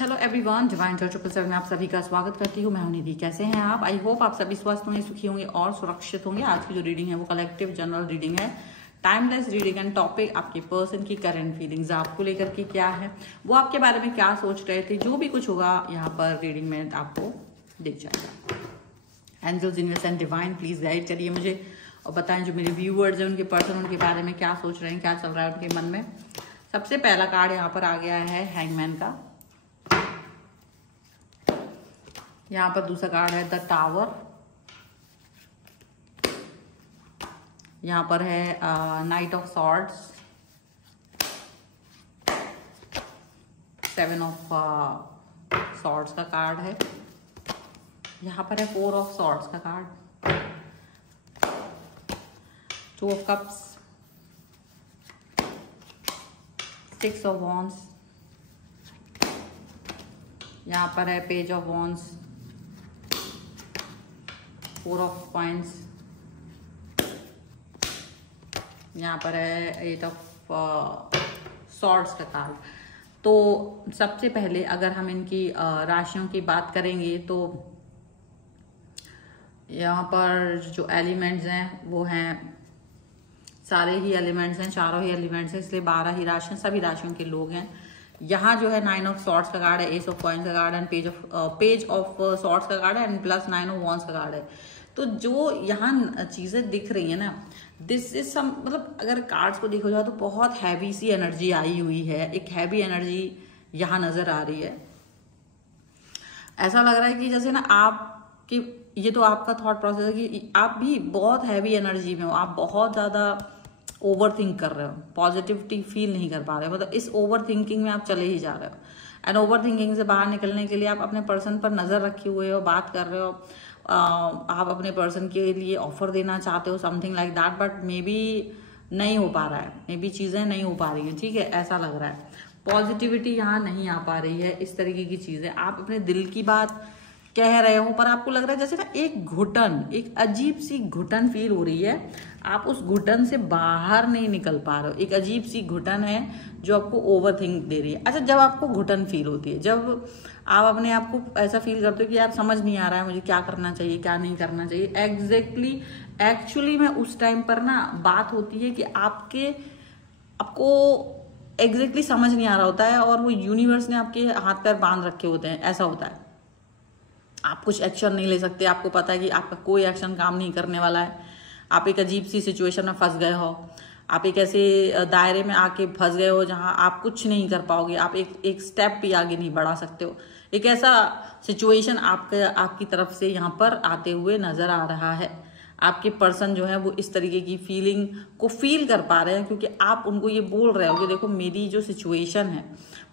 Hello everyone, divine church 777 में आप सभी का स्वागत करती हूँ। मैं हूं निधि। कैसे हैं आप? आई होप आप सभी स्वस्थ होंगे, सुखी होंगे और सुरक्षित होंगे। आज की जो रीडिंग है वो कलेक्टिव जनरल रीडिंग है, टाइमलेस रीडिंग एंड टॉपिक आपके पर्सन की करंट फीलिंग्स आपको लेकर के क्या है, वो आपके बारे में क्या सोच रहे थे, जो भी कुछ होगा यहाँ पर रीडिंग में आपको दिख जाएगा। Angels, universe and divine please guide करिए मुझे और बताएं जो मेरे व्यूअर्स हैं उनके पर्सन उनके बारे में क्या सोच रहे हैं, क्या चल रहा है उनके मन में। सबसे पहला कार्ड यहाँ पर आ गया है हैंगमैन का। यहाँ पर दूसरा कार्ड है द टावर। यहाँ पर है night of swords, 7 of swords का कार्ड है। यहाँ पर है 4 ऑफ सॉर्ड्स का card, 2 of cups, 6 of wands. यहाँ पर है page of wands, 4 of coins. यहाँ पर है 8 ऑफ सॉर्ड्स का कार्ड। तो सबसे पहले अगर हम इनकी राशियों की बात करेंगे तो यहाँ पर जो एलिमेंट्स हैं वो हैं, सारे ही एलिमेंट्स हैं, चारों ही एलिमेंट्स हैं, इसलिए 12 ही राशियां, सभी राशियों के लोग हैं। यहाँ जो है 9 ऑफ सॉर्ड्स का कार्ड है, एस ऑफ कॉइंस का card and page of swords का कार्ड है एंड प्लस 9 ऑफ वॉन्ड्स का कार्ड है। तो जो यहाँ चीजें दिख रही है ना, दिस इज सम, मतलब अगर कार्ड्स को देखा जाए तो बहुत हैवी सी एनर्जी आई हुई है, एक हैवी एनर्जी यहाँ नजर आ रही है। ऐसा लग रहा है कि जैसे ना आपके, ये तो आपका थॉट प्रोसेस है कि आप भी बहुत हैवी एनर्जी में हो, आप बहुत ज्यादा ओवर थिंक कर रहे हो, पॉजिटिविटी फील नहीं कर पा रहे हो, मतलब इस ओवर थिंकिंग में आप चले ही जा रहे हो। एंड ओवर थिंकिंग से बाहर निकलने के लिए आप अपने पर्सन पर नजर रखे हुए हो, बात कर रहे हो, आप अपने पर्सन के लिए ऑफर देना चाहते हो, something like that, but may be नहीं हो पा रहा है, मे बी चीजें नहीं हो पा रही हैं, ठीक है, ऐसा लग रहा है। पॉजिटिविटी यहाँ नहीं आ पा रही है, इस तरीके की चीजें आप अपने दिल की बात कह रहे हो पर आपको लग रहा है जैसे ना एक घुटन, एक अजीब सी घुटन फील हो रही है, आप उस घुटन से बाहर नहीं निकल पा रहे हो। एक अजीब सी घुटन है जो आपको ओवर थिंक दे रही है। अच्छा, जब आपको घुटन फील होती है, जब आप अपने आप को ऐसा फील करते हो कि यार समझ नहीं आ रहा है मुझे क्या करना चाहिए क्या नहीं करना चाहिए, एक्चुअली में उस टाइम पर ना बात होती है कि आपको एग्जैक्टली समझ नहीं आ रहा होता है और वो यूनिवर्स ने आपके हाथ पैर बांध रखे होते हैं, ऐसा होता है। आप कुछ एक्शन नहीं ले सकते, आपको पता है कि आपका कोई एक्शन काम नहीं करने वाला है। आप एक अजीब सी सिचुएशन में फंस गए हो, आप एक ऐसे दायरे में आके फंस गए हो जहां आप कुछ नहीं कर पाओगे, आप एक स्टेप भी आगे नहीं बढ़ा सकते हो। एक ऐसा सिचुएशन आपकी तरफ से यहाँ पर आते हुए नजर आ रहा है। आपके पर्सन जो है वो इस तरीके की फीलिंग को फील कर पा रहे हैं क्योंकि आप उनको ये बोल रहे हो कि देखो मेरी जो सिचुएशन है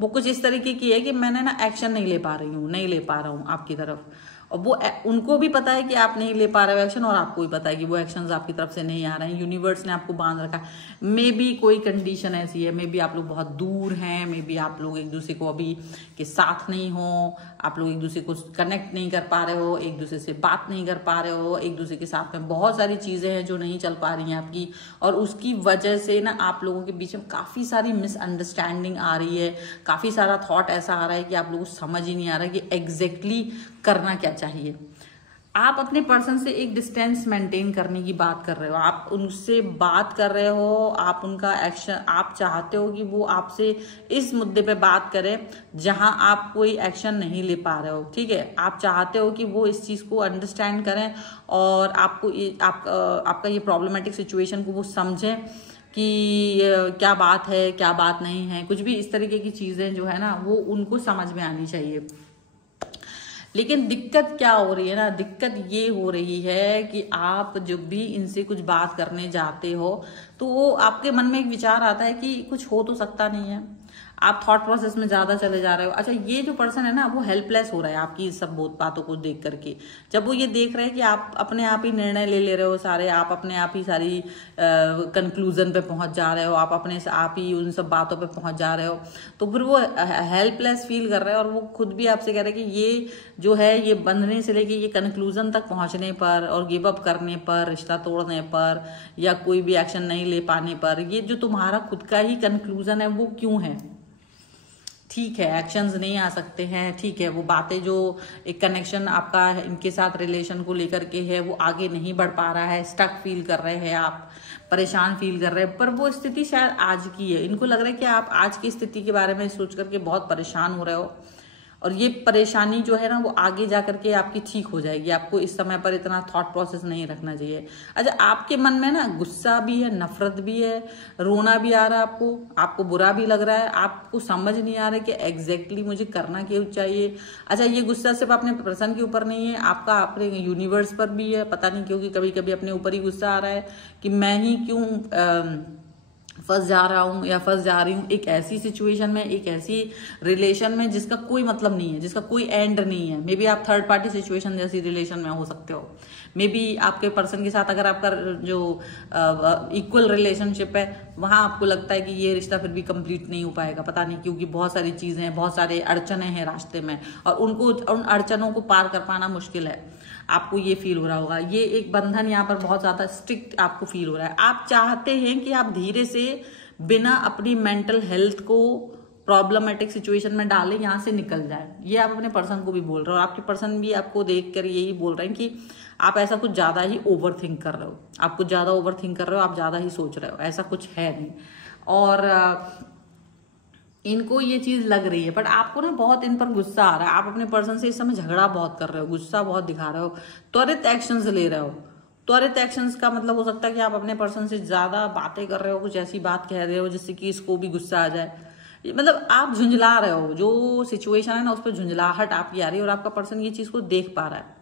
वो कुछ इस तरीके की है कि मैंने ना एक्शन नहीं ले पा रही हूँ, नहीं ले पा रहा हूँ आपकी तरफ। और वो उनको भी पता है कि आप नहीं ले पा रहे हो एक्शन और आपको भी पता है कि वो एक्शंस आपकी तरफ से नहीं आ रहे हैं। यूनिवर्स ने आपको बांध रखा है। मे बी कोई कंडीशन ऐसी है, मे बी आप लोग बहुत दूर हैं, मे बी आप लोग एक दूसरे को अभी के साथ नहीं हो, आप लोग एक दूसरे को कनेक्ट नहीं कर पा रहे हो, एक दूसरे से बात नहीं कर पा रहे हो, एक दूसरे के साथ में बहुत सारी चीजें हैं जो नहीं चल पा रही हैं आपकी, और उसकी वजह से ना आप लोगों के बीच में काफी सारी मिसअंडरस्टैंडिंग आ रही है, काफी सारा थॉट ऐसा आ रहा है कि आप लोगों को समझ ही नहीं आ रहा है कि एग्जैक्टली करना क्या चाहिए। आप अपने पर्सन से एक डिस्टेंस मेंटेन करने की बात कर रहे हो, आप उनसे बात कर रहे हो, आप उनका एक्शन, आप चाहते हो कि वो आपसे इस मुद्दे पे बात करें जहां आप कोई एक्शन नहीं ले पा रहे हो, ठीक है। आप चाहते हो कि वो इस चीज को अंडरस्टैंड करें और आपका ये प्रॉब्लमेटिक सिचुएशन को वो समझें कि क्या बात है क्या बात नहीं है, कुछ भी इस तरीके की चीजें जो है ना वो उनको समझ में आनी चाहिए। लेकिन दिक्कत क्या हो रही है ना, दिक्कत ये हो रही है कि आप जब भी इनसे कुछ बात करने जाते हो तो वो आपके मन में एक विचार आता है कि कुछ हो तो सकता नहीं है, आप थॉट प्रोसेस में ज्यादा चले जा रहे हो। अच्छा, ये जो पर्सन है ना वो हेल्पलेस हो रहा है आपकी सब बहुत बातों को देख करके। जब वो ये देख रहे हैं कि आप अपने आप ही निर्णय ले रहे हो सारे, आप अपने आप ही सारी कंक्लूजन पे पहुंच जा रहे हो, आप अपने आप ही उन सब बातों पे पहुंच जा रहे हो, तो फिर वो हेल्पलेस फील कर रहे हैं और वो खुद भी आपसे कह रहे हैं कि ये जो है ये बंधने से लेके ये कंक्लूजन तक पहुंचने पर और गिव अप करने पर, रिश्ता तोड़ने पर या कोई भी एक्शन नहीं ले पाने पर, ये जो तुम्हारा खुद का ही कंक्लूजन है वो क्यों है, ठीक है, एक्शंस नहीं आ सकते हैं, ठीक है, वो बातें जो एक कनेक्शन आपका इनके साथ रिलेशन को लेकर के है वो आगे नहीं बढ़ पा रहा है, स्टक फील कर रहे हैं आप, परेशान फील कर रहे हैं, पर वो स्थिति शायद आज की है। इनको लग रहा है कि आप आज की स्थिति के बारे में सोच करके बहुत परेशान हो रहे हो, और ये परेशानी जो है ना वो आगे जा करके आपकी ठीक हो जाएगी। आपको इस समय पर इतना थॉट प्रोसेस नहीं रखना चाहिए। अच्छा, आपके मन में ना गुस्सा भी है, नफरत भी है, रोना भी आ रहा है, आपको बुरा भी लग रहा है, आपको समझ नहीं आ रहा है कि एग्जैक्टली मुझे करना क्या चाहिए। अच्छा, ये गुस्सा सिर्फ अपने पर्सन के ऊपर नहीं है, आपका अपने यूनिवर्स पर भी है। पता नहीं क्यों कि कभी कभी अपने ऊपर ही गुस्सा आ रहा है कि मैं ही क्यों फंस जा रहा हूं या फंस जा रही हूं एक ऐसी सिचुएशन में, एक ऐसी रिलेशन में जिसका कोई मतलब नहीं है, जिसका कोई एंड नहीं है। मे बी आप थर्ड पार्टी सिचुएशन जैसी रिलेशन में हो सकते हो। मे बी आपके पर्सन के साथ अगर आपका जो इक्वल रिलेशनशिप है वहां आपको लगता है कि ये रिश्ता फिर भी कंप्लीट नहीं हो पाएगा, पता नहीं क्योंकि बहुत सारी चीजें हैं, बहुत सारे अड़चने हैं रास्ते में, और उन अड़चनों को पार कर पाना मुश्किल है। आपको ये फील हो रहा होगा, ये एक बंधन यहाँ पर बहुत ज्यादा स्ट्रिक्ट आपको फील हो रहा है। आप चाहते हैं कि आप धीरे से बिना अपनी मेंटल हेल्थ को प्रॉब्लमेटिक सिचुएशन में डाले यहाँ से निकल जाए। ये आप अपने पर्सन को भी बोल रहे हो, और आपके पर्सन भी आपको देख कर यही बोल रहे हैं कि आप ऐसा कुछ ज्यादा ही ओवर थिंक कर रहे हो, आप कुछ ज्यादा ओवर थिंक कर रहे हो, आप ज्यादा ही सोच रहे हो, ऐसा कुछ है नहीं। और इनको ये चीज लग रही है, बट आपको ना बहुत इन पर गुस्सा आ रहा है। आप अपने पर्सन से इस समय झगड़ा बहुत कर रहे हो, गुस्सा बहुत दिखा रहे हो, त्वरित एक्शंस ले रहे हो। त्वरित एक्शंस का मतलब हो सकता है कि आप अपने पर्सन से ज्यादा बातें कर रहे हो, कुछ ऐसी बात कह रहे हो जिससे कि इसको भी गुस्सा आ जाए। मतलब आप झुंझला रहे हो, जो सिचुएशन है ना उस पर झुंझलाहट आपकी आ रही है, और आपका पर्सन ये चीज को देख पा रहा है।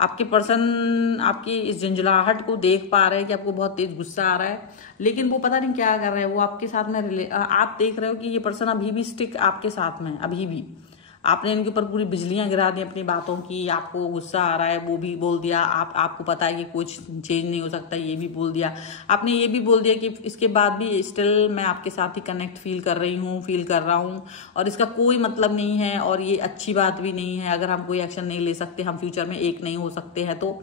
आपके पर्सन आपकी इस झुंझलाहट को देख पा रहे हैं कि आपको बहुत तेज गुस्सा आ रहा है, लेकिन वो पता नहीं क्या कर रहे हैं। वो आपके साथ में आप देख रहे हो कि ये पर्सन अभी भी स्टिक आपके साथ में है, अभी भी। आपने इनके ऊपर पूरी बिजलियां गिरा दी अपनी बातों की, आपको गुस्सा आ रहा है वो भी बोल दिया, आपको पता है कि कुछ चेंज नहीं हो सकता, ये भी बोल दिया। आपने ये भी बोल दिया कि इसके बाद भी स्टिल मैं आपके साथ ही कनेक्ट फील कर रहा हूँ, और इसका कोई मतलब नहीं है, और ये अच्छी बात भी नहीं है। अगर हम कोई एक्शन नहीं ले सकते, हम फ्यूचर में एक नहीं हो सकते हैं, तो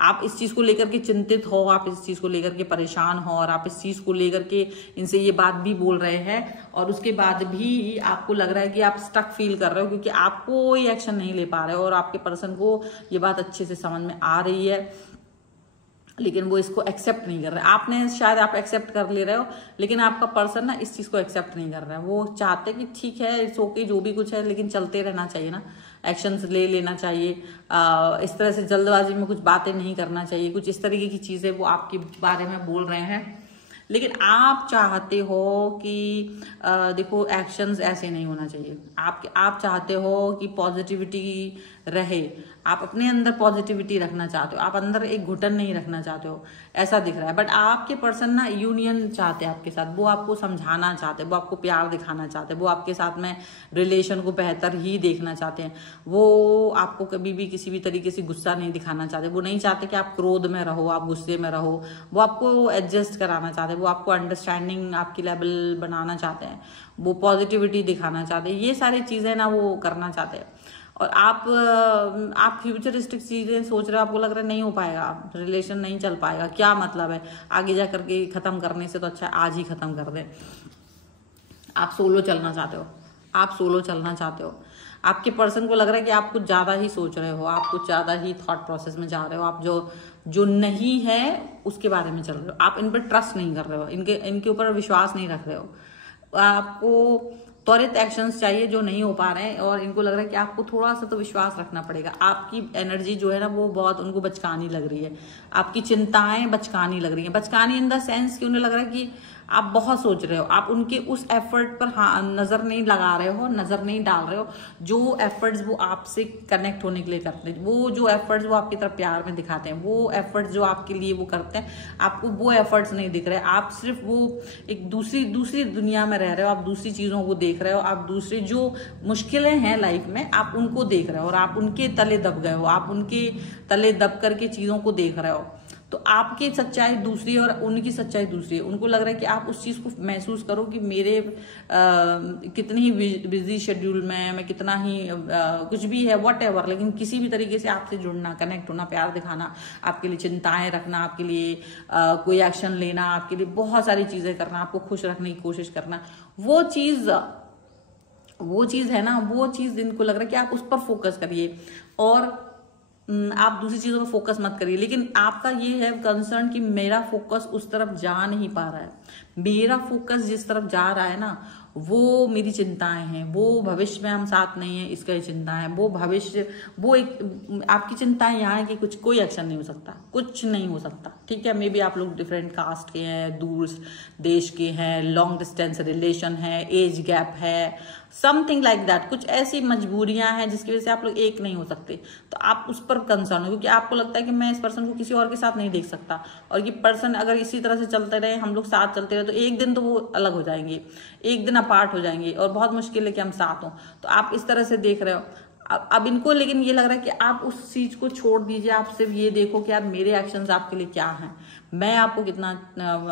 आप इस चीज को लेकर के चिंतित हो, आप इस चीज को लेकर के परेशान हो, और आप इस चीज को लेकर के इनसे ये बात भी बोल रहे हैं, और उसके बाद भी आपको लग रहा है कि आप स्टक फील कर रहे हो क्योंकि आप कोई एक्शन नहीं ले पा रहे हो, और आपके पर्सन को ये बात अच्छे से समझ में आ रही है, लेकिन वो इसको एक्सेप्ट नहीं कर रहा है। आपने शायद आप एक्सेप्ट कर ले रहे हो, लेकिन आपका पर्सन ना इस चीज को एक्सेप्ट नहीं कर रहा है। वो चाहते कि ठीक है, इट्स ओके, जो भी कुछ है, लेकिन चलते रहना चाहिए ना, एक्शंस ले लेना चाहिए। इस तरह से जल्दबाजी में कुछ बातें नहीं करना चाहिए, कुछ इस तरीके की चीजें वो आपके बारे में बोल रहे हैं। लेकिन आप चाहते हो कि देखो, एक्शंस ऐसे नहीं होना चाहिए। आप चाहते हो कि पॉजिटिविटी रहे, आप अपने अंदर पॉजिटिविटी रखना चाहते हो, आप अंदर एक घुटन नहीं रखना चाहते हो, ऐसा दिख रहा है। बट आपके पर्सन ना यूनियन चाहते हैं आपके साथ, वो आपको समझाना चाहते हैं, वो आपको प्यार दिखाना चाहते हैं, वो आपके साथ में रिलेशन को बेहतर ही देखना चाहते हैं। वो आपको कभी भी किसी भी तरीके से गुस्सा नहीं दिखाना चाहते, वो नहीं चाहते कि आप क्रोध में रहो, आप गुस्से में रहो। वो आपको एडजस्ट कराना चाहते हैं, वो आपको अंडरस्टैंडिंग आपकी लेवल बनाना चाहते हैं, वो पॉजिटिविटी दिखाना चाहते हैं, ये सारी चीजें ना वो करना चाहते हैं। और आप फ्यूचरिस्टिक चीजें सोच रहे हो, आपको लग रहा है नहीं हो पाएगा, रिलेशन नहीं चल पाएगा, क्या मतलब है आगे जा करके खत्म करने से, तो अच्छा आज ही खत्म कर दें। आप सोलो चलना चाहते हो, आप सोलो चलना चाहते हो। आपके पर्सन को लग रहा है कि आप कुछ ज्यादा ही सोच रहे हो, आप कुछ ज्यादा ही थॉट प्रोसेस में जा रहे हो, आप जो नहीं है उसके बारे में चल रहे हो, आप इन पर ट्रस्ट नहीं कर रहे हो, इनके ऊपर विश्वास नहीं रख रहे हो। आपको त्वरित एक्शंस चाहिए जो नहीं हो पा रहे हैं, और इनको लग रहा है कि आपको थोड़ा सा तो विश्वास रखना पड़ेगा। आपकी एनर्जी जो है ना वो बहुत उनको बचकानी लग रही है, आपकी चिंताएं बचकानी लग रही हैं। बचकानी इन द सेंस कि उन्हें लग रहा है कि आप बहुत सोच रहे हो, आप उनके उस एफर्ट पर नजर नहीं लगा रहे हो, नजर नहीं डाल रहे हो, जो एफर्ट्स वो आपसे कनेक्ट होने के लिए करते हैं, वो जो एफर्ट्स वो आपकी तरफ प्यार में दिखाते हैं, वो एफर्ट्स जो आपके लिए वो करते हैं, आपको वो एफर्ट्स नहीं दिख रहे। आप सिर्फ वो एक दूसरी दुनिया में रह रहे हो, आप दूसरी चीजों को देख रहे हो, आप दूसरी जो मुश्किलें हैं लाइफ में आप उनको देख रहे हो, और आप उनके तले दब गए हो, आप उनके तले दब करके चीजों को देख रहे हो। तो आपकी सच्चाई दूसरी और उनकी सच्चाई दूसरी है। उनको लग रहा है कि आप उस चीज को महसूस करो कि मेरे कितनी ही बिजी शेड्यूल में मैं कितना ही कुछ भी है व्हाटएवर, लेकिन किसी भी तरीके से आपसे जुड़ना, कनेक्ट होना, प्यार दिखाना, आपके लिए चिंताएं रखना, आपके लिए कोई एक्शन लेना, आपके लिए बहुत सारी चीजें करना, आपको खुश रखने की कोशिश करना, वो चीज वो चीज़ है ना, वो चीज़ इनको लग रहा है कि आप उस पर फोकस करिए और आप दूसरी चीज़ों पर फोकस मत करिए। लेकिन आपका ये है कंसर्न कि मेरा फोकस उस तरफ जा नहीं पा रहा है, मेरा फोकस जिस तरफ जा रहा है ना वो मेरी चिंताएं हैं, वो भविष्य में हम साथ नहीं है इसका ही चिंता है, वो भविष्य, वो एक आपकी चिंताएं यहाँ है कि कुछ कोई एक्शन नहीं हो सकता, कुछ नहीं हो सकता, ठीक है। मे बी आप लोग डिफरेंट कास्ट के हैं, दूर देश के हैं, लॉन्ग डिस्टेंस रिलेशन है, एज गैप है, समथिंग लाइक दैट, कुछ ऐसी मजबूरियां हैं जिसकी वजह से आप लोग एक नहीं हो सकते। तो आप उस पर कंसर्न हो क्योंकि आपको लगता है कि मैं इस पर्सन को किसी और के साथ नहीं देख सकता, और ये पर्सन अगर इसी तरह से चलते रहे, हम लोग साथ चलते रहे, तो एक दिन तो वो अलग हो जाएंगे, एक दिन अपार्ट हो जाएंगे और बहुत मुश्किल है कि हम साथ हों। तो आप इस तरह से देख रहे हो अब इनको, लेकिन ये लग रहा है कि आप उस चीज को छोड़ दीजिए, आप सिर्फ ये देखो कि यार मेरे एक्शंस आपके लिए क्या हैं, मैं आपको कितना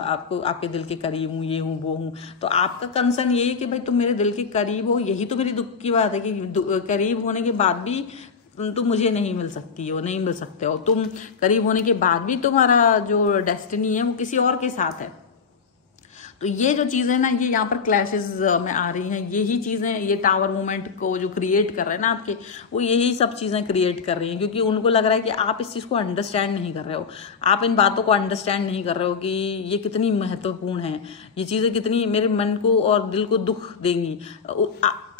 आपको आपके दिल के करीब हूँ, ये हूँ वो हूँ। तो आपका कंसर्न ये है कि भाई तुम मेरे दिल के करीब हो, यही तो मेरी दुख की बात है कि करीब होने के बाद भी तुम मुझे नहीं मिल सकती हो, नहीं मिल सकते हो, तुम करीब होने के बाद भी तुम्हारा जो डेस्टिनी है वो किसी और के साथ है। तो ये जो चीजें ना ये यहाँ पर क्लैशेस में आ रही हैं, यही चीजें ये टावर मूवमेंट को जो क्रिएट कर रहे हैं ना आपके, वो यही सब चीजें क्रिएट कर रही हैं क्योंकि उनको लग रहा है कि आप इस चीज को अंडरस्टैंड नहीं कर रहे हो, आप इन बातों को अंडरस्टैंड नहीं कर रहे हो कि ये कितनी महत्वपूर्ण है, ये चीजें कितनी मेरे मन को और दिल को दुख देंगी।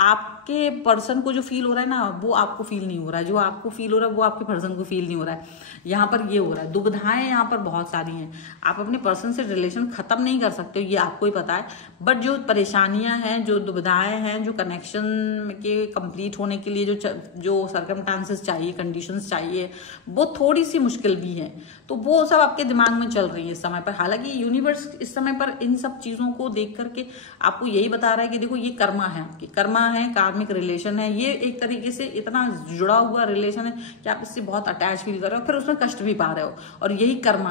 आपके पर्सन को जो फील हो रहा है ना वो आपको फील नहीं हो रहा है, जो आपको फील हो रहा है वो आपके पर्सन को फील नहीं हो रहा है। यहाँ पर ये हो रहा है, दुविधाएं यहाँ पर बहुत सारी हैं, आप अपने पर्सन से रिलेशन खत्म नहीं कर सकते हो, ये आपको ही पता है, बट जो परेशानियां हैं, जो दुविधाएं हैं, जो कनेक्शन के कंप्लीट होने के लिए जो सर्कमस्टांसेस चाहिए, कंडीशंस चाहिए, वो थोड़ी सी मुश्किल भी है। तो वो सब आपके दिमाग में चल रही है इस समय पर। हालांकि यूनिवर्स इस समय पर इन सब चीजों को देख करके आपको यही बता रहा है कि देखो ये कर्मा है, आपकी कर्मा है, कार्मिक रिलेशन है, ये एक तरीके से इतना जुड़ा हुआ रिलेशन है कि आप इससे बहुत अटैच फील कर रहे हो, फिर उसमें कष्ट भी पा रहे हो, और यही कर्मा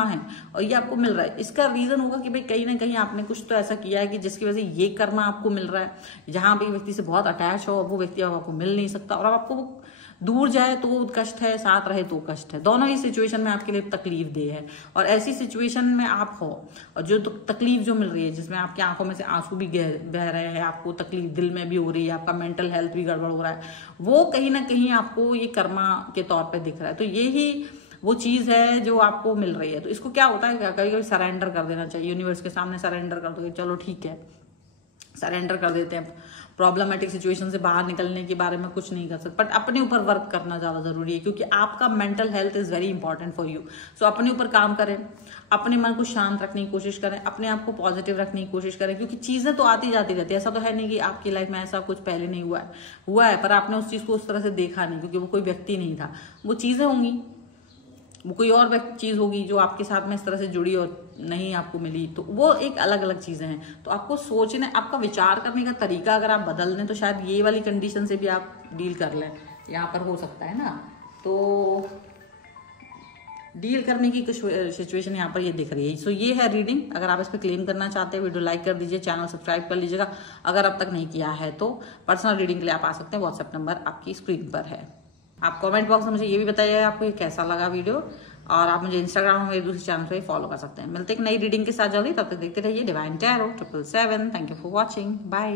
है और ये आपको मिल रहा है। इसका रीजन होगा कि भाई कहीं ना कहीं आपने कुछ तो ऐसा किया है कि जिसकी वजह से ये कर्मा आपको मिल रहा है, जहां भी व्यक्ति से बहुत अटैच हो वो व्यक्ति आपको मिल नहीं सकता, और अब आपको वो दूर जाए तो कष्ट है, साथ रहे तो कष्ट है, दोनों ही सिचुएशन में आपके लिए तकलीफ दे है। और ऐसी सिचुएशन में आप हो और जो तकलीफ जो मिल रही है, जिसमें आपकी आंखों में से आंसू भी बह रहे हैं, आपको तकलीफ दिल में भी हो रही है, आपका मेंटल हेल्थ भी गड़बड़ हो रहा है, वो कहीं ना कहीं आपको ये कर्मा के तौर पर दिख रहा है। तो यही वो चीज है जो आपको मिल रही है। तो इसको क्या होता है, कभी कभी सरेंडर कर देना चाहिए, यूनिवर्स के सामने सरेंडर कर दो, चलो ठीक है सरेंडर कर देते हैं, प्रॉब्लमेटिक सिचुएशन से बाहर निकलने के बारे में कुछ नहीं कर सकते, बट अपने ऊपर वर्क करना ज्यादा जरूरी है क्योंकि आपका mental health is very important for you. So अपने ऊपर काम करें, अपने मन को शांत रखने की कोशिश करें, अपने आप को पॉजिटिव रखने की कोशिश करें, क्योंकि चीजें तो आती जाती रहती है। ऐसा तो है नहीं कि आपकी लाइफ में ऐसा कुछ पहले नहीं हुआ है पर आपने उस चीज को उस तरह से देखा नहीं क्योंकि वो कोई व्यक्ति नहीं था, वो चीजें होंगी, वो कोई और चीज होगी जो आपके साथ में इस तरह से जुड़ी और नहीं आपको मिली, तो वो एक अलग अलग चीजें हैं। तो आपको सोचने, आपका विचार करने का तरीका अगर आप बदल दें तो शायद ये वाली कंडीशन से भी आप डील कर लें, यहाँ पर हो सकता है ना। तो डील करने की कुछ सिचुएशन यहाँ पर ये दिख रही है। सो ये है रीडिंग। अगर आप इस पर क्लेम करना चाहते हैं वीडियो लाइक कर दीजिए, चैनल सब्सक्राइब कर लीजिएगा अगर अब तक नहीं किया है तो। पर्सनल रीडिंग के लिए आप आ सकते हैं, व्हाट्सएप नंबर आपकी स्क्रीन पर है। आप कमेंट बॉक्स में मुझे ये भी बताइए आपको ये कैसा लगा वीडियो, और आप मुझे इंस्टाग्राम में मेरे दूसरे चैनल पे फॉलो कर सकते हैं। मिलते हैं एक नई रीडिंग के साथ जल्दी, तब तक देखते रहिए divine tarot 777। Thank you for watching, bye.